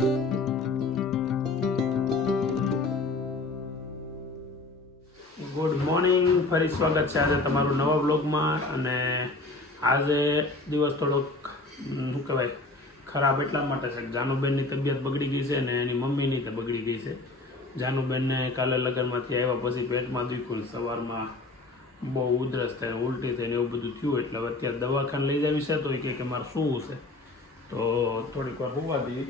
Good morning, ફરી સ્વાગત છે આજે તમારું નવા વ્લોગમાં. અને આજે દિવસ થોડોક શું કહેવાય ખરાબ એટલા માટે છે કે જાનુબેનની તબિયત બગડી ગઈ છે અને એની મમ્મીની તો બગડી ગઈ છે. જાનુબેનને કાલે લગ્નમાંથી આવ્યા પછી પેટમાં દુખ્યું, સવારમાં બહુ ઉધરસ થાય, ઉલટી થઈને એવું બધું થયું. એટલે અત્યારે દવાખાને લઈ જાવી છે. તો એ કે મારે શું છે, તો થોડીક વાર હોવા દઈએ,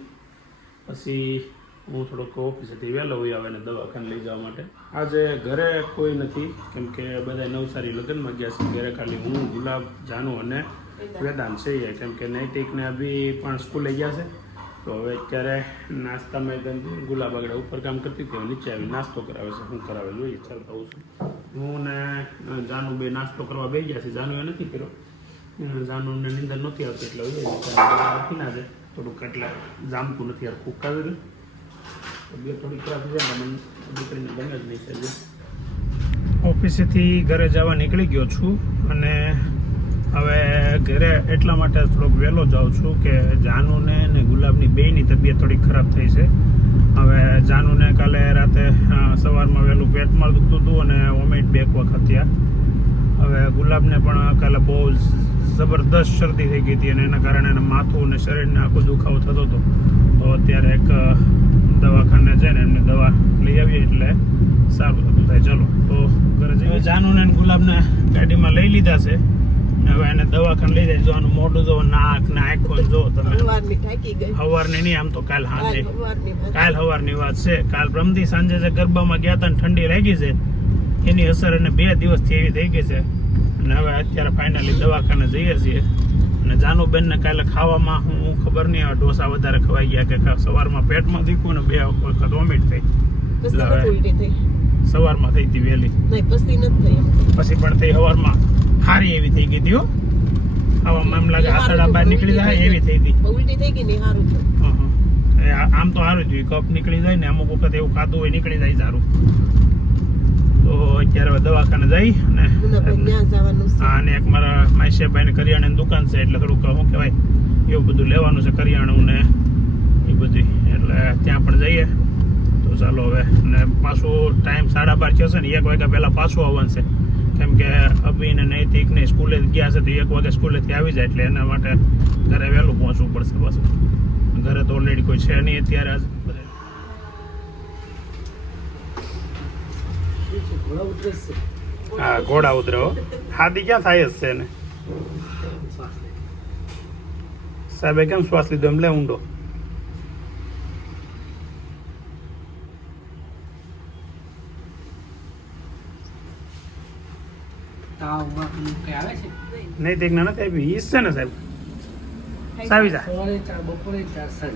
પછી હું થોડોક ઓફિસેથી વહેલો હોઈ આવે ને દવાખાને લઈ જવા માટે. આજે ઘરે કોઈ નથી, કેમ કે બધા નવસારી લગ્નમાં ગયા છે. ઘરે ખાલી હું, ગુલાબ, જાનુ અને વેદાંત છે, કેમ કે નૈતિકને અભી પણ સ્કૂલે ગયા છે. તો હવે અત્યારે નાસ્તામાં ગુલાબ આગળ ઉપર કામ કરતી હતી, નીચે આવી નાસ્તો કરાવે છે. શું કરાવે જોઈએ, ચાલતા આવું છું. હું ને જાનુ બે નાસ્તો કરવા બે ગયા છે. જાનુએ નથી કર્યો, જાનુને નીંદર નહોતી આવતી એટલે નથી ના છે થોડુંક, એટલે જામતું નથી યાર, ખૂબ કાઢેલું બે થોડી ખરાબ છે ને મને દીકરીને ગમે જ નહીં છે. ઓફિસેથી ઘરે જવા નીકળી ગયો છું અને હવે ઘરે એટલા માટે થોડોક વહેલો જાઉં છું કે જાનુને ને ગુલાબની બેયની તબિયત થોડીક ખરાબ થઈ છે. હવે જાનુને કાલે રાતે સવારમાં વહેલું પેટમાં દુખતું હતું અને વોમિટ 2 વખત થયા. હવે ગુલાબને પણ કાલે બહુ જબરદસ્ત શરદી થઈ ગઈ હતી અને એના કારણે એને માથું અને શરીરને આખો દુખાવો થતો હતો. તો અત્યારે એક દવાખાને જઈને એમની દવા લઈ આવીએ એટલે સારું થતું થાય. ચલો તો ઘરે જઈએ. જાનુને ગુલાબને ગાડીમાં લઈ લીધા છે. હવે એને દવાખાને લઈ જાય. જોવાનું મોઢું જો, નાક ને આંખો જો તમે. સવારની નહીં, આમ તો કાલ સવારની વાત છે. કાલ બ્રહ્મથી સાંજે જે ગરબામાં ગયા હતા ને ઠંડી લાગી છે, એની અસર એને 2 દિવસથી એવી થઈ ગઈ છે. અને હવે અત્યારે ફાઇનલી દવાખાને જઈએ છીએ. અને જાનુબેનને કાલે ખાવામાં હું ખબર નહીં, હવે ઢોસા વધારે ખવાઈ ગયા કે સવારમાં પેટમાં દુખ્યું ને 2 વખત વોમિટ થઈ. સવારમાં થઈ હતી વહેલી, પછી પણ થઈ સવારમાં સારી એવી થઈ ગઈ હતી. આવામાં એમ લાગે આતડા બહાર નીકળી જાય એવી થઈ હતી. આમ તો સારું જ, કપ નીકળી જાય ને અમુક વખત એવું ખાધું હોય નીકળી જાય સારું. તો અત્યારે હવે દવાખાને જઈ અને એક મારા માઈશેભાઈની કરિયાણાની દુકાન છે, એટલે થોડુંક શું કહેવાય એવું બધું લેવાનું છે, કરિયાણું ને એ બધું, એટલે ત્યાં પણ જઈએ. તો ચાલો હવે. અને પાછું ટાઈમ 12:30 થયો છે ને, 1 વાગ્યા પહેલાં પાછું આવવાનું છે, કેમ કે અભી ને નૈતિક ને સ્કૂલે ગયા છે તો 1 વાગે સ્કૂલેથી આવી જાય, એટલે એના માટે ઘરે વહેલું પહોંચવું પડશે. પાછું ઘરે તો ઓલરેડી કોઈ છે નહીં અત્યારે. આજ હા, ઘોડા ઉતરે. હાદી ક્યાં થાય જ છે ને સાહેબે કેમ શ્વાસ લીધો એમ લે ઊંડો. નૈતિક ના નથી આવી, ઈસ છે ને સાહેબ. સાવી જા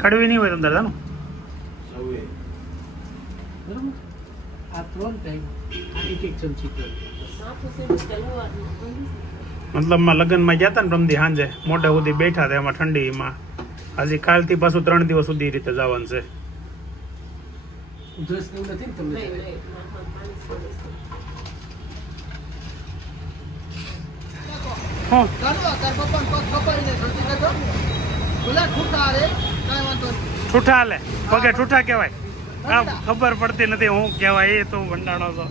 કડવી નહીં હોય તમને જાનું. મતલબમાં લગ્નમાં ગયા હતા ને રમદી સાંજે મોઢે સુધી બેઠા હતા એમાં ઠંડીમાં. હજી કાલથી પાછું 3 દિવસ સુધી રીતે જવાનું છે. ઠૂઠા હાલે પગે ઠૂઠા કહેવાય. ખબર પડતી નથી હું કહેવાય એ તો ભંડાણો છો.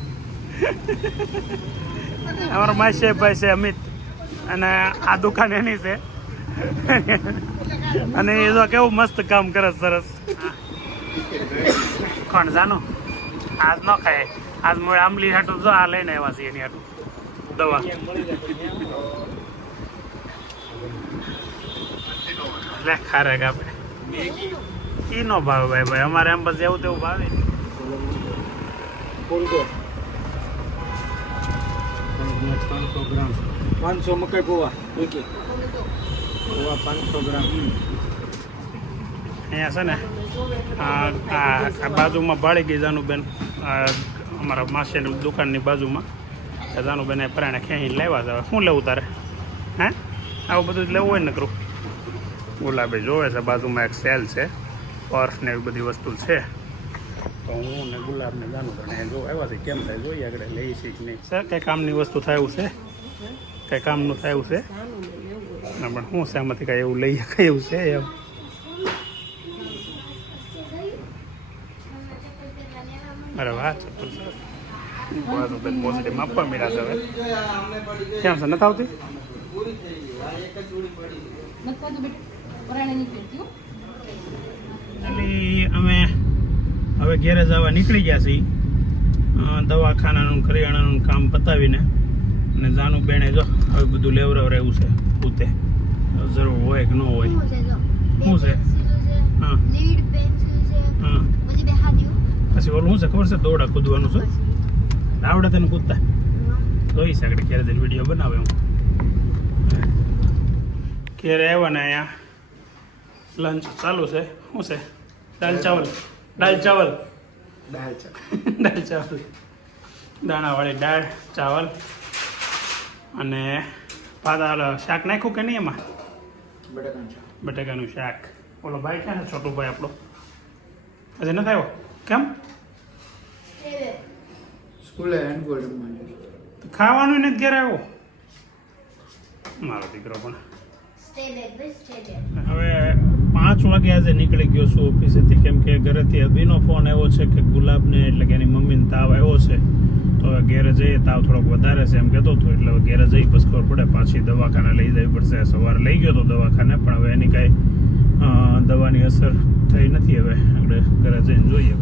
અમારો માસીભાઈ છે અમિત, અને આ દુકાન એની છે. અને એ તો કેવું મસ્ત કામ કરે, સરસ. કોણ જાનો આજ ન ખાય, આજ મોડે આંબલી હાટું જો આ લઈને આવ્યા છે એની હાટું દવા. લે ખારે આપણે ઈ નો ભાવે ભાઈ, અમારે એમ બસ એવું તેવું ભાવે. 500 ગ્રામ 500 મકાઈ પૌવા 500 ગ્રામ. અહીંયા છે ને આ બાજુમાં ભાળી ગઈ જાનુબેન, અમારા માસીની દુકાનની બાજુમાં. જાનુબેન એ પરાણે ખેંચીને લેવા જવા. શું લેવું તારે? હે આવું બધું જ લેવું હોય ને કરું. ગુલાબે જોવે છે બાજુમાં એક સેલ છે, પર્સ ને એવી બધી વસ્તુ છે. તો હું ને ગુલાબ ને જાનું પણ જો આવ્યા છે, કેમ થાય જોઈએ આગળ લઈ છે કે નહીં. સર કઈ કામની વસ્તુ થાય એવું છે, કઈ કામનું થાય એવું છે ના, પણ શું છે આમાંથી કઈ એવું લઈ કઈ એવું છે એમ. અરે વાહ ચતુર સર પોઝિટિવ આપવા મળ્યા છે હવે કેમ છે નથી આવતી એટલે અમે હવે ઘેરે જવા નીકળી ગયા છીએ દવાખાનાનું કરિયાણાનું કામ પતાવીને અને જાનું બેને જો હવે બધું લેવરાવ રહેવું છે પૂતે જરૂર હોય કે ન હોય શું છે હા હા પછી ઓલું શું છે ખબર છે દોડા કૂદવાનું છે આવડે તને કૂદતા જોઈ શકે ક્યારે જઈને વિડીયો બનાવે હું ક્યારે આવ્યા ને અહીંયા લંચ ચાલુ છે શું છે દાલ ચાવલ દાણાવાળી દાળ ચાવલ અને પાદા શાક નાખ્યું કે નહીં એમાં બટાકાનું શાક ઓલો ભાઈ ક્યાં છે છોટું ભાઈ આપણો હજી નથી આવ્યો કેમ સ્કૂલે ખાવાનું નથી ઘેર આવ્યો મારો દીકરો પણ હવે 5 વાગે આજે નીકળી ગયો છું ઓફિસેથી કેમ કે ઘરેથી અભિનો ફોન આવ્યો છે કે ગુલાબને એટલે કે એની મમ્મીને તાવ આવ્યો છે તો હવે ઘેરે જઈએ તાવ થોડોક વધારે છે એમ કહેતો હતો એટલે હવે ઘેરે જઈ પછી ખબર પડે પાછી દવાખાને લઈ જવી પડશે સવારે લઈ ગયો તો દવાખાને પણ હવે એની કાંઈ દવાની અસર થઈ નથી હવે આપણે ઘરે જઈને જોઈએ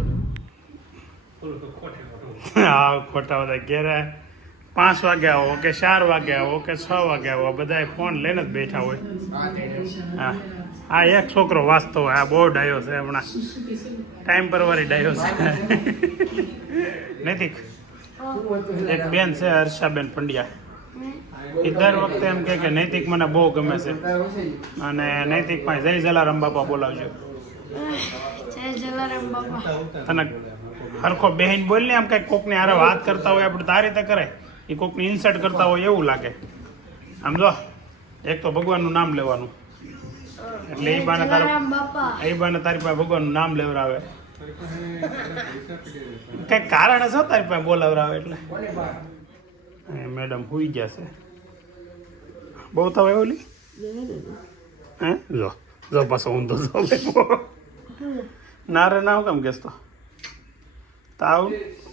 હા ખોટા બધા ઘેરે 5 વાગે આવો કે 4 વાગે આવો કે 6 વાગે આવો બધા ફોન લઈને જ બેઠા હોય હા આ એક છોકરો વાંચતો હોય આ બહુ ડાયો છે હમણાં ટાઈમ પર વાળી ડાયો છે નૈતિક એક બેન છે હર્ષાબેન પંડ્યા એ દર વખતે એમ કે નૈતિક મને બહુ ગમે છે અને નૈતિક પાસે જય જલારામ બાપા બોલાવજો તને હરખો બેહીન બોલ ને આમ કઈ કોકની હારે વાત કરતા હોય આપણે તારી રીતે કરે એ કોકની ઇન્સલ્ટ કરતા હોય એવું લાગે આમ જો એક તો ભગવાનનું નામ લેવાનું એટલે એ બાને તારી પાસે ભગવાનનું નામ લેવડાવે કઈ કારણ હશે તારી પાસે બોલાવરાવે એટલે મેડમ હુઈ ગયા છે બહુ તો ઓલી હે જો પાછો ઊંધો ના રે ના હું કેમ કેસ તો તાવ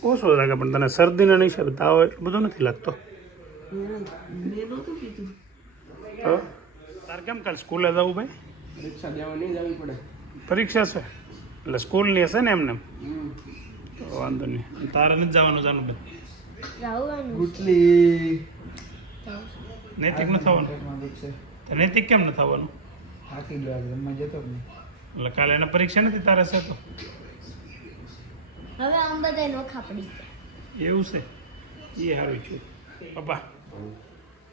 ઓછો લાગે પણ તને શરદીને નહીં છે તાવ એટલું બધું નથી લાગતો તારે કેમ કાલે સ્કૂલે જવું ભાઈ પરીક્ષા દેવા નહીં જવી પડે પરીક્ષા છે એટલે સ્કૂલની હશે ને એમને તો વાંધો નહીં તારે નથી જવાનું જાનું બેન ગુટલી નૈતિક ન થવાનું તો નૈતિક કેમ ન થવાનું થાકી ગયો જમવા જતો જ નહીં એટલે કાલે એના પરીક્ષા નથી તારે છે તો હવે આમ બધા નોખા પડી એવું છે એ સારું છે પપ્પા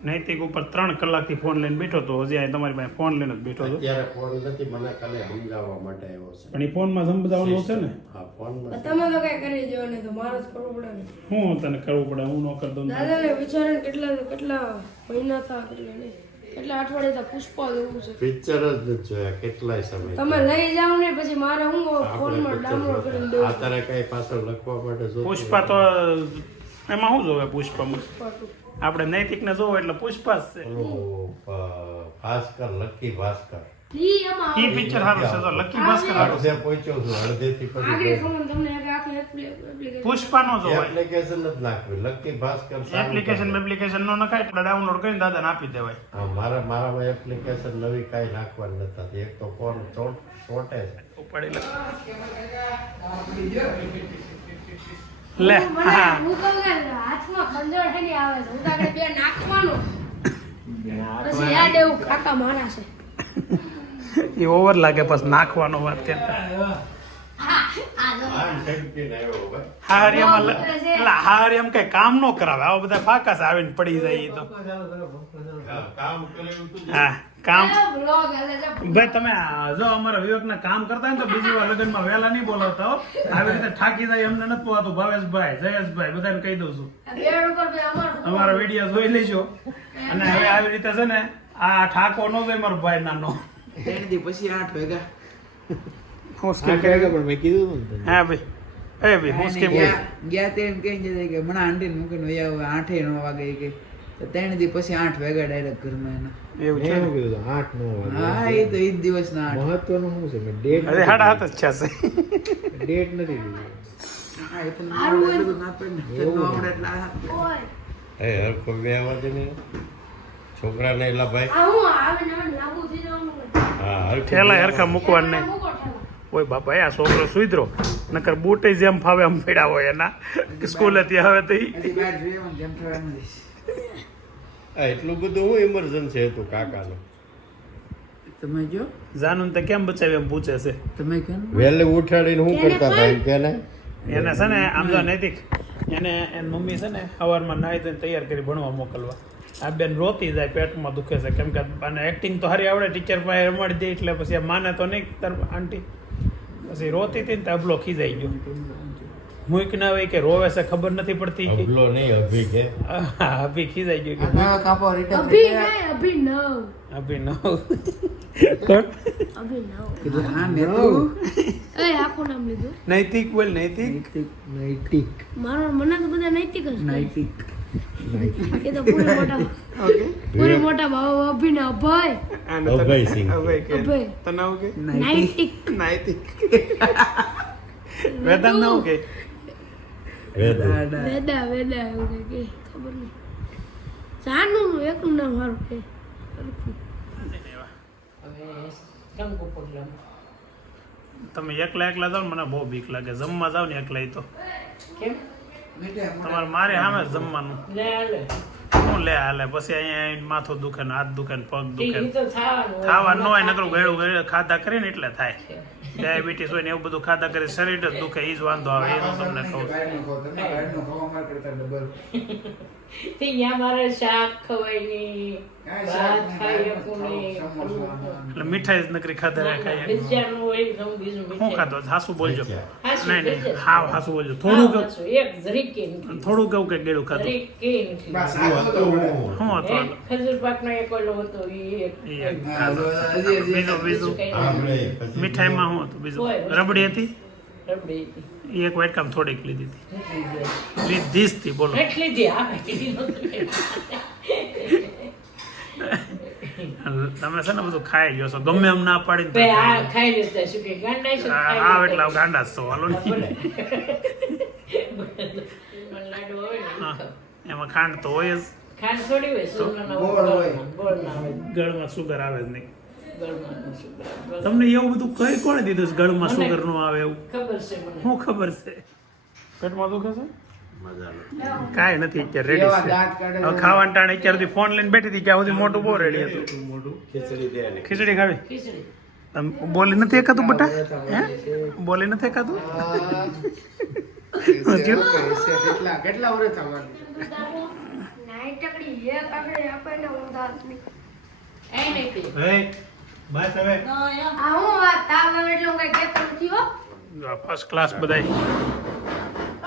નૈતિક ઉપર 3 કલાકથી ફોન લઈને બેઠો તો હજી આ તમારી પાસે ફોન લઈને જ બેઠો હતો અત્યારે ફોન નથી મને કાલે સમજાવવા માટે આવ્યો છે પણ એ ફોનમાં સમજાવવાનું છે ને હા ફોનમાં તમે તો કઈ કરી દેવો ને તો મારે જ કરવું પડે ને હું તને કરવું પડે હું ન કરી દઉં દાદાને વિચારે કેટલા મહિના થા કેટલા અઠવાડિયા પુષ્પા જોવું છે પિક્ચર જ નથી જોયા કેટલાય સમય તમે લઈ જાઓ ને પછી મારે હું ફોનમાં ડાઉનલોડ કરીને દેવું આ તારે કઈ પાછળ લખવા માટે જોતું પુષ્પા તો એમાં શું જોવે પુષ્પામાં આપણે નૈતિકને જોવો એટલે પુષ્પા જ છે ભાસ્કર લકી ભાસ્કર એ પિક્ચર સારું છે તો લકી ભાસ્કર સારું અડધે પહોંચ્યો છું અડધેથી આગળ પછી ખબર તમને આખી એપ્લિકેશન પુષ્પા નો જોવાય એપ્લિકેશન જ નાખવી લકી ભાસ્કર એપ્લિકેશન નો નખાય એટલે ડાઉનલોડ કરીને દાદાને આપી દેવાય હા મારામાં એપ્લિકેશન નવી કાંઈ નાખવાની નથી થતી. એક તો ફોન છોટે છે ઉપાડી લે હા હું કહું કે હાથમાં ખંજર છે ને આવે છે હું તારે બે નાખવાનું પછી યાદ એવું કાકા મારા છે એ ઓવર લાગે પછી નાખવાનો વાત કરતા હારિયમ કઈ કામ નો કરાવે આવા બધા ફાકા આવીને પડી જાય એ તો હા કામ ભાઈ તમે જો અમારા વિવેકના કામ કરતા ને તો બીજી વાર લગ્નમાં વહેલા નહીં બોલાવતા હો આવી રીતે થાકી જાય એમને નથી પોવાતું ભાવેશભાઈ જયેશભાઈ બધાને કહી દઉં છું અમારા વિડીયો જોઈ લેજો અને હવે આવી રીતે છે ને આ ઠાકો નો જોઈ મારો ભાઈ નાનો પછી 8 વાગ્યા પણ મેં કીધું હા ભાઈ એ ભાઈ હું સ્કેમ ગયા તે એમ કહી જતા કે મને આંટી મૂકીને વયા 8 વાગે કે 3 દી પછી 8 વાગ્યા ડાયરેક્ટ ઘરમાં એના એવું છે એમ કીધું 8 9 વાગે હા એ તો ઈ જ દિવસના 8 મહત્વનું શું છે કે ડેટ અરે હાડા હાથ જ છે ડેટ નથી દીધી હા એ તો ન આવડે એટલું બધું ના પડે ને તો ન આવડે એટલે આ હાથ પડે. ઓય એ હરખો બે આવવા દે ને છોકરાને એલા ભાઈ આ હું આવે ને મને લાગુ થઈ જવાનું હા હરખું ઠેલા હરખા મૂકવાના નહીં મૂકો ઠેલા. ઓય બાપા આ છોકરો સુધરો નકર બૂટે જેમ ફાવે એમ પડ્યા હોય એના સ્કૂલે ત્યાં હવે તો ઈ હજી બહાર જોઈએ એમ જેમ થવા એમ દઈશ. આ એટલું બધું હું ઇમરજન્સી હતું કાકાનું તમે જો જાનું તે કેમ બચાવી એમ પૂછે છે તમે કેમ વહેલે ઉઠાડીને શું કરતા હતા એમ કે ને એને છે ને આમ જો નૈતિક એને એની મમ્મી છે ને સવારમાં નાહી ધોઈને તૈયાર કરી ભણવા મોકલવા આ બેન રોતી જાય પેટમાં દુખે છે કેમ કે અને એક્ટિંગ તો સારી આવડે ટીચર પાસે રમાડી દે એટલે પછી માને તો નહીં તાર આંટી પછી રોતી હતી ને તો અબલો ખીજાઈ ગયો હું ના હોય કે રોવે છે ખબર નથી પડતી કે અબલો નહીં અભી કે અભી ખીજાઈ ગયો કે આ કાપો રીટા અભી નહીં અભિનવ અભી ન અભિનવ કીધું હા મેં તું એ આખું નામ લીધું નૈતિક બોલ નૈતિક નૈતિક મારો મને તો બધા નૈતિક જ કહે. નૈતિક એ તો પૂરે મોટા ઓકે પૂરે મોટા ભાવ અભિનવ અભય અભયસિંહ અભય કે અભય તને આવું કે નૈતિક નૈતિક નૈતિક વેદાંત ના કે વેદુ વેદા વેદા એવું કંઈ કે ખબર નહીં સાનું એકનું નામ મારું કે તમે એકલા એકલા જાઓ ને મને બહુ બીક લાગે જમવા જાવ ને એકલા ઈ તો તમારે મારે સામે જ જમવાનું શું લે હાલે પછી અહીંયા આવીને માથું દુખે ને હાથ દુખે ને પગ દુખે ને. ખાવાનું ન હોય નકરું ગળું ગળું ખાધા કરીને એટલે થાય ડાયાબિટીસ હોય ને એવું બધું ખાધા કરી શરીર જ દુખે એ જ વાંધો આવે એ તો તમને કહું મારે શાક ખવાય નહીં, ભાત ખાઈ શકું નહીં, એટલે મીઠાઈ જ નકરી ખાધા રહે ખાઈએ ભજીયાનું હોય તો હું બીજું શું મીઠાઈ. ખાધો હાસુ બોલજો હાસુ નહીં નહીં ભજીયા. હાવ હાસુ બોલજો થોડું કહું હાસુ, એક જરીકે નથી. થોડું કહું કે ગેડું ખાધું જરીકે નથી. શું હતું એક ખજૂર પાકનો એક ઓલો હતો એ એક. એ એક ખાધું. બીજું બીજું આપણે પછી મીઠાઈમાં શું હતું બીજું રબડી હતી રબડી હતી. એ એક વાટકામ થોડીક લીધી હતી નથી લીધી. લીધી જ હતી બોલો એટલી જ આ કીધી નહોતી. તમે છે ને બધું ખાઈ ગયો છો ગમે એમ ના પાડી બે આ ખાઈ લેતા શું કે ગાંડા છે ખાઈ આ લેતા. એટલા ગાંડા જ છો હાલો ને લાડુ હોય ને હા, એમાં ખાંડ તો હોય જ ખાંડ થોડી હોય સોનાના ગોળ હોય. ગોળ ના હોય ગળમાં સુગર આવે જ નહીં ગળમાં ન સુગર. તમને એવું બધું કઈ કોણે દીધું છે ગળમાં મને સુગર નું આવે એવું ખબર છે મને. શું ખબર છે પેટમાં દુખે છે મજાનું કાંઈ નથી અત્યારે રેડી એવા છે દાંત કાઢે હવે ખાવાનું ટાણે અત્યાર સુધી ફોન લઈને બેઠી હતી ત્યાં સુધી મોટું બહુ રેડી હતું મોઢું ખીચડી દે ને ખીચડી ખાવી ખીચડી. તમે બોલી નથી એકાતું બટા હે બોલી નથી એકાતું કેટલા કેટલા વર્ષ થવાનું નાઈટ ટકડી એક આગળ આપણને ઊંધા નહીં. એ નહીં પી. બસ હવે આ હું વાત તાવ આવે એટલે હું કઈ કહેતો નથી હો. ફર્સ્ટ ક્લાસ બધાય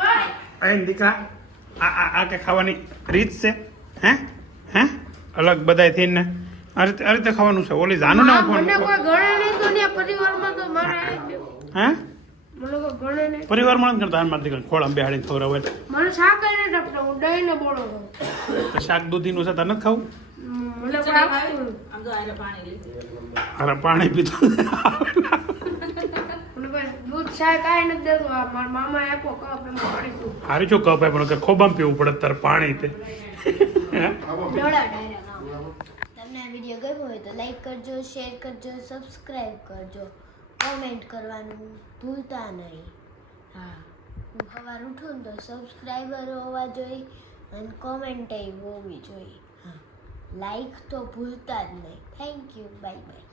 ઓય, આઈને દીકરા આ કે ખાવાની રીત છે હે હે અલગ બધાય થઈને આ રીતે ખાવાનું છે ઓલી જાનું ના મને ફોન કોઈ ગણે નહીં તો ને પરિવારમાં તો મારે હે મને કોઈ ગણે નહીં. પરિવારમાં નથી કરતા હાલ દીકરા ખોળામાં બેહાડીને ખવડાવે એટલે મને શાક એને ટપતા હું દહીં ને બોલો તો શાક દૂધીનું છે તને નથી ખાવું મને કોઈ આપતું નહીં. અરે પાણી પીતું મને કોઈ દૂધ શાક કાંઈ નથી દેતું. આ મારા મામાએ આપો કપ એમાં પાણી પીવું. હારી છો કપ પણ અગર ખોબામાં પીવું પડે તારે પાણી તે હે? ડોળા ડાયરા ખાવા. તમને આ વિડીયો ગમ્યો હોય તો લાઈક કરજો, શેર કરજો, સબસ્ક્રાઈબ કરજો, કોમેન્ટ કરવાનું ભૂલતા નહીં. હા, હું સવાર ઉઠું ને તો સબસ્ક્રાઈબર હોવા જોઈએ અને કોમેન્ટ હોવી જોઈએ. હા, લાઈક તો ભૂલતા જ નહીં. Thank you, bye bye.